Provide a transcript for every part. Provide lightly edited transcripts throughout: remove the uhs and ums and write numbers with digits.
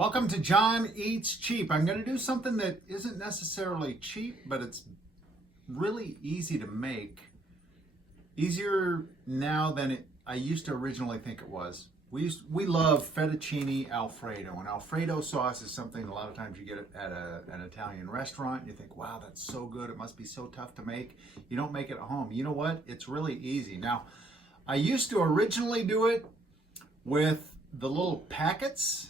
Welcome to John Eats Cheap. I'm going to do something that isn't necessarily cheap, but it's really easy to make. Easier now than I used to originally think it was. We love fettuccine Alfredo, and Alfredo sauce is something a lot of times you get it at an Italian restaurant. You think, wow, that's so good. It must be so tough to make. You don't make it at home. You know what? It's really easy. Now, I used to originally do it with the little packets.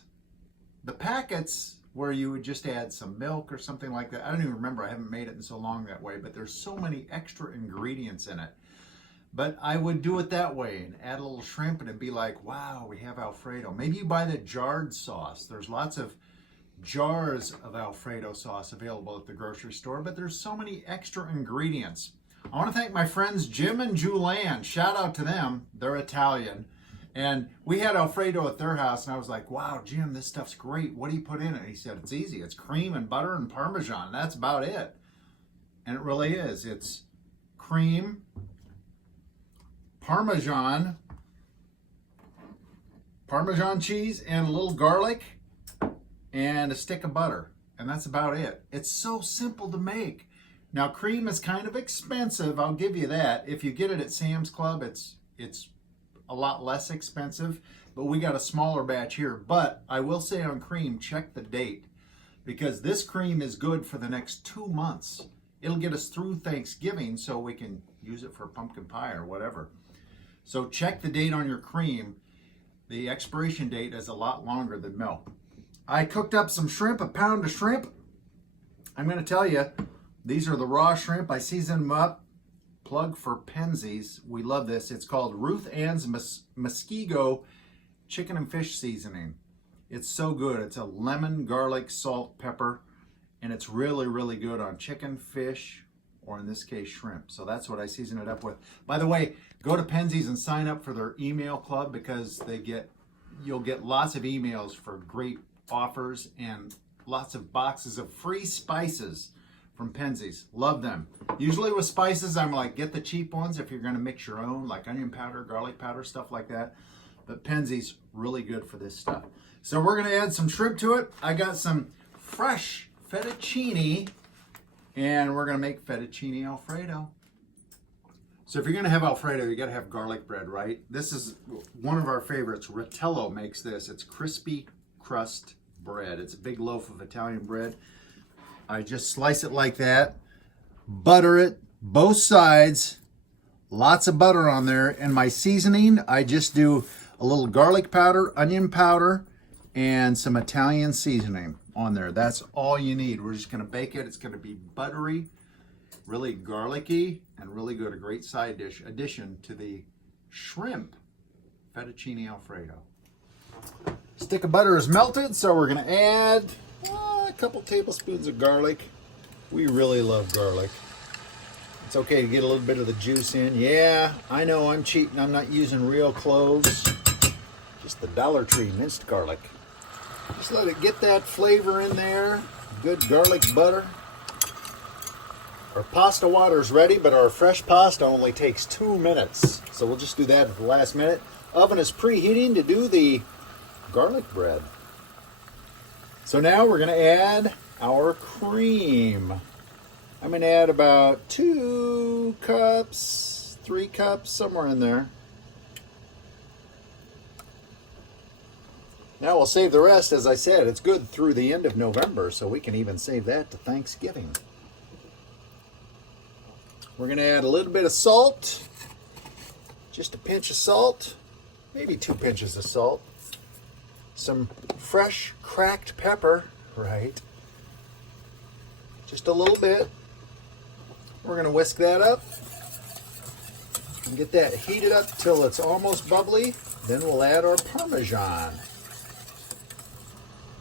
The packets where you would just add some milk or something like that. I don't even remember. I haven't made it in so long that way, but there's so many extra ingredients in it. But I would do it that way and add a little shrimp and it'd be like, wow, we have Alfredo. Maybe you buy the jarred sauce. There's lots of jars of Alfredo sauce available at the grocery store, but there's so many extra ingredients. I want to thank my friends Jim and Julianne. Shout out to them. They're Italian. And we had Alfredo at their house, and I was like, wow, Jim, this stuff's great. What do you put in it? And he said, it's easy. It's cream and butter and Parmesan. That's about it. And it really is. It's cream, Parmesan cheese, and a little garlic, and a stick of butter. And that's about it. It's so simple to make. Now, cream is kind of expensive. I'll give you that. If you get it at Sam's Club, it's a lot less expensive, but we got a smaller batch here. But I will say on cream, check the date, because this cream is good for the next 2 months. It'll get us through Thanksgiving so we can use it for pumpkin pie or whatever. So check the date on your cream. The expiration date is a lot longer than milk. I cooked up some shrimp, a pound of shrimp. I'm going to tell you, these are the raw shrimp. I seasoned them up. Plug for Penzies. We love this. It's called Ruth Ann's Muskego Chicken and Fish Seasoning. It's so good. It's a lemon, garlic, salt, pepper, and it's really, really good on chicken, fish, or in this case, shrimp. So that's what I season it up with. By the way, go to Penzies and sign up for their email club, because you'll get lots of emails for great offers and lots of boxes of free spices from Penzies. Love them. Usually with spices, I'm like, get the cheap ones if you're going to mix your own, like onion powder, garlic powder, stuff like that. But Penzies, really good for this stuff. So we're going to add some shrimp to it. I got some fresh fettuccine, and we're going to make fettuccine Alfredo. So if you're going to have Alfredo, you got to have garlic bread, right? This is one of our favorites. Rotello makes this. It's crispy crust bread. It's a big loaf of Italian bread. I just slice it like that, butter it, both sides, lots of butter on there. And my seasoning, I just do a little garlic powder, onion powder, and some Italian seasoning on there. That's all you need. We're just gonna bake it. It's gonna be buttery, really garlicky, and really good. A great side dish addition to the shrimp fettuccine Alfredo. Stick of butter is melted, so we're gonna add a couple tablespoons of garlic. We really love garlic. It's okay to get a little bit of the juice in. Yeah, I know I'm cheating. I'm not using real cloves. Just the Dollar Tree minced garlic. Just let it get that flavor in there. Good garlic butter. Our pasta water is ready, but our fresh pasta only takes 2 minutes. So we'll just do that at the last minute. Oven is preheating to do the garlic bread. So now we're going to add our cream. I'm going to add about 2 cups, 3 cups, somewhere in there. Now we'll save the rest. As I said, it's good through the end of November, so we can even save that to Thanksgiving. We're going to add a little bit of salt, just a pinch of salt, maybe 2 pinches of salt. Some fresh cracked pepper, right? Just a little bit. We're going to whisk that up and get that heated up till it's almost bubbly. Then we'll add our Parmesan.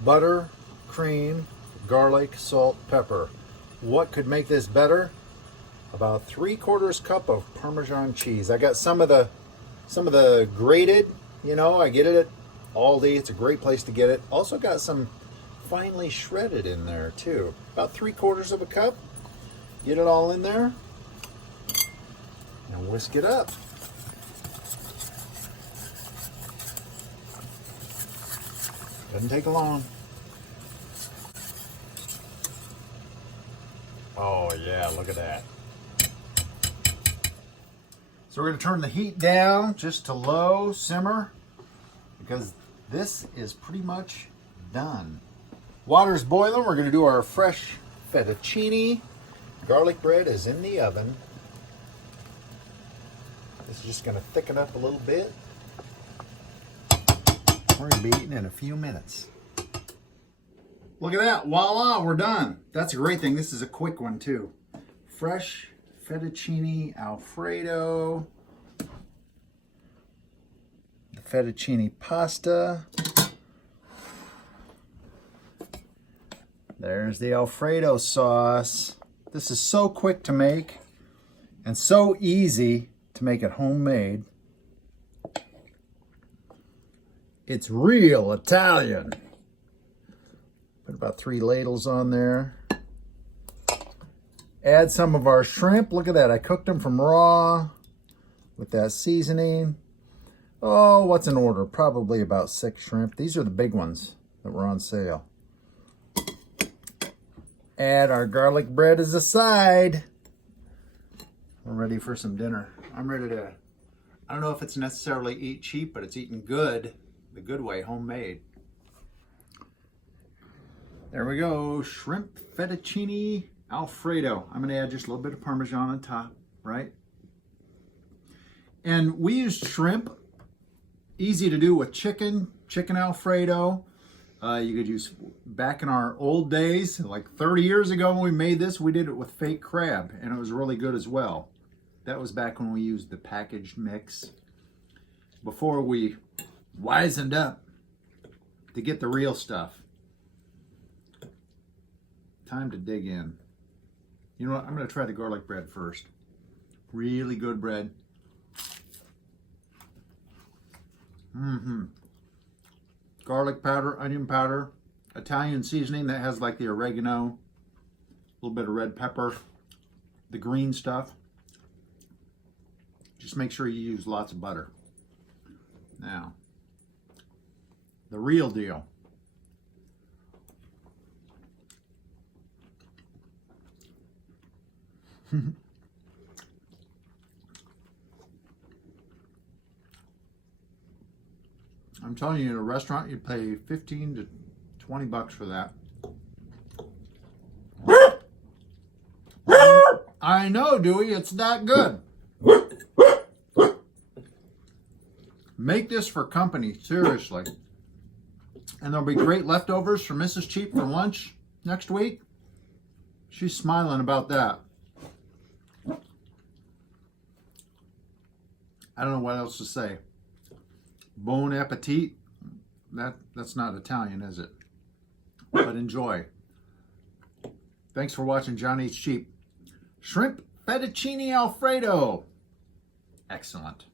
Butter, cream, garlic, salt, pepper. What could make this better? About 3/4 cup of Parmesan cheese. I got some of the grated, I get it at Aldi. It's a great place to get it. Also got some finely shredded in there too. About 3/4 cup. Get it all in there and whisk it up. Doesn't take long. yeah, look at that. So we're going to turn the heat down just to low simmer because this is pretty much done. Water's boiling. We're going to do our fresh fettuccine. Garlic bread is in the oven. This is just going to thicken up a little bit. We're going to be eating in a few minutes. Look at that. Voila, we're done. That's a great thing. This is a quick one too. Fresh fettuccine Alfredo. The fettuccine pasta. There's the Alfredo sauce. This is so quick to make and so easy to make it homemade. It's real Italian. Put about 3 ladles on there. Add some of our shrimp. Look at that. I cooked them from raw with that seasoning. Oh, what's in order? Probably about 6 shrimp. These are the big ones that were on sale. Add our garlic bread as a side. We're ready for some dinner. I'm ready to, I don't know if it's necessarily eat cheap, but it's eating good, the good way, homemade. There we go, shrimp fettuccine Alfredo. I'm gonna add just a little bit of Parmesan on top, right? And we used shrimp, easy to do with chicken Alfredo. You could use, back in our old days, like 30 years ago when we made this, we did it with fake crab, and it was really good as well. That was back when we used the packaged mix, before we wisened up to get the real stuff. Time to dig in. You know what? I'm going to try the garlic bread first. Really good bread. Garlic powder, onion powder, Italian seasoning that has like the oregano, a little bit of red pepper, the green stuff. Just make sure you use lots of butter. Now, the real deal. I'm telling you, at a restaurant, you'd pay 15 to 20 bucks for that. I know, Dewey, it's that good. Make this for company, seriously. And there'll be great leftovers for Mrs. Cheap for lunch next week. She's smiling about that. I don't know what else to say. Bon appetit. That's not Italian, is it? But enjoy. Thanks for watching John Eats Cheap. Shrimp fettuccine Alfredo. Excellent.